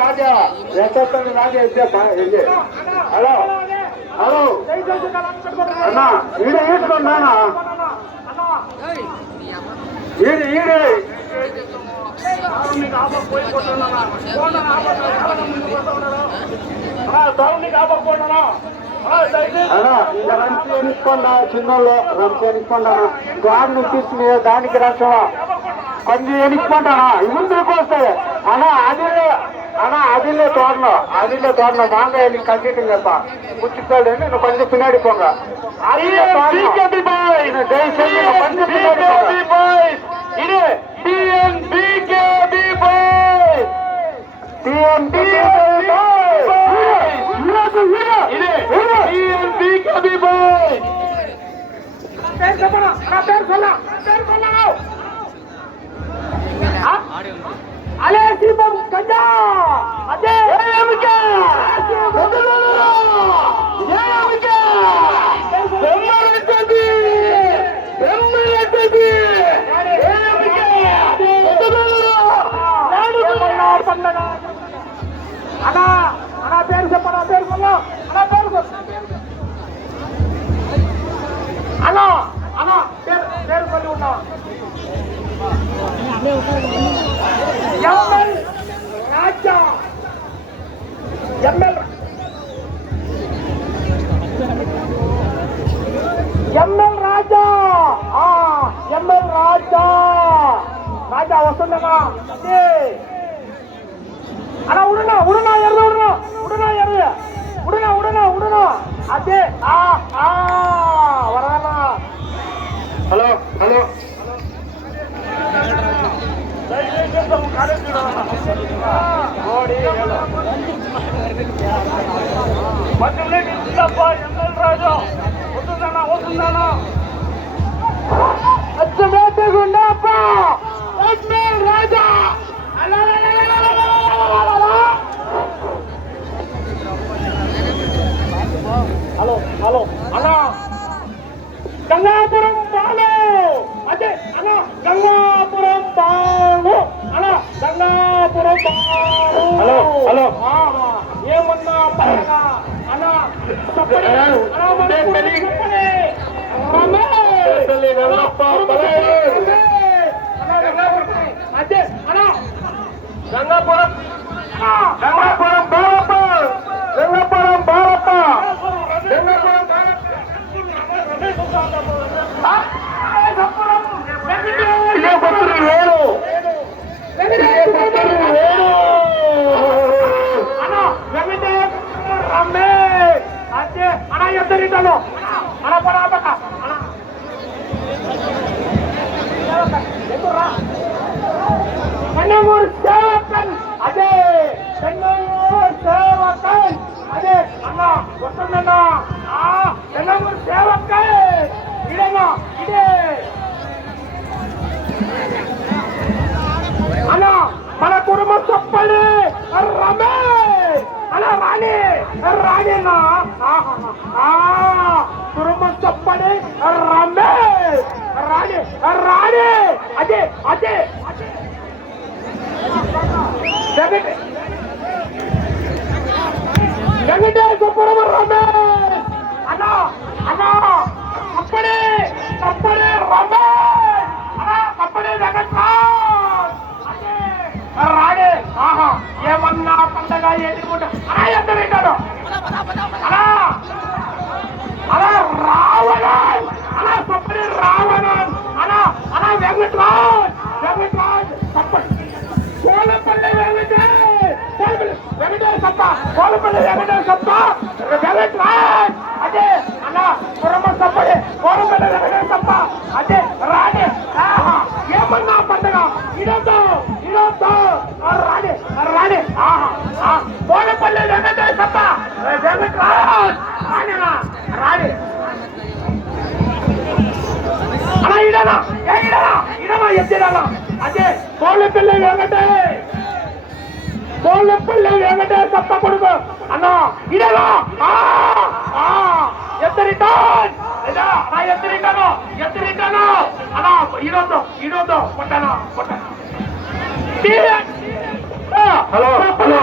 రాజా hello hello అన్నా ఈడ ఈడుకున్నానా ఈడు ఈడు రంచి ఎన్నిసుకోండా చిన్నోళ్ళు రంచి ఎన్నిసుకోండా గాడి నుంచి దానికి రక్షవా కొంచెం ఎన్నికుంటానా ముందుకు వస్తాయి அதிலே தோறணும் மாங்காய் நீ கட்டிட்டு இருப்பா குச்சிக்காடு இன்னும் கொஞ்சம் பின்னாடி போங்க అలే దీపం కంజా అదే ఏమికే ఏమికే బెమ్మరెట్టది బెమ్మరెట్టది ఏమికే ఏమన్నా పండగ అనా అనా పేరు చెప్పనా పేరు కొన్నా అనా పేరు అనా అనా పేరు కొల్లి ఉన్నా ఎమ్మెల్ రాజా ఎమ్మెల్ రాజా ఎమ్మెల్ రాజా రాజా వస్తుందమ్మా అలా ఉడునా ఎర్ర ఉడునా అదే వరానా హలో హలో ఎమ్మెల్ రాజా వస్తుందానా అచ్చమేగుండప్ప ఎమ్మెల్ రాజా హలో హలో అన్నా గంగాపురం బాలు అదే అన్నా గంగాపురం బాలు అన్నా గంగాపురం బాలు హలో హలో ఏమన్నా అన్నా అదే అన్నా గంగాపురం గంగాపురం బాలప్ప గంగాపురం బాలప్ప గంగాపురం అనా ఎద్దరిటాను అనా పడాపక కన్నమూరు సేవకన్ అదే కన్నమూరు సేవకన్ అదే అన్న వస్తుందన్నా కన్నమూరు సేవకన్ ఇడన్నా ఇదే అన్న మన కుటుంబం చెప్పండి రమేష్ అలా రాణినా కుటుంబం చెప్పండి రమేష్ రాణి అదే అదే వెంకటేశ్వరం రమేష్ అన్నా తప్పడే రమేష్ తప్పడే వెంకట్రాజ్ రాడే ఏమన్నా పండగ ఎదుర్కొంటా ఎద్దరిటాడు అలా రావణన్ తప్పడే రావణన్ వెంకట్రాజ్ తప్పడు కోలపల్లి వెంకటేశప్ప కోలపల్లి వెంకటేశప్ప వెంకట్రాజ్ అదే అన్న కురమ్మ తప్పడే కోలపల్లి వెంకటేశప్ప అదే రాణి ఏమన్నా పండగ ఇడతో రాణి ఇడన్నా అదే కోళ్ళపల్లి వెంకటే సత్త కొడుకు అన్న ఇడేలా ఎత్తరిటాన్ ఎత్తరిటాను అన్న ఈరోజు కొట్టాను హలో హలో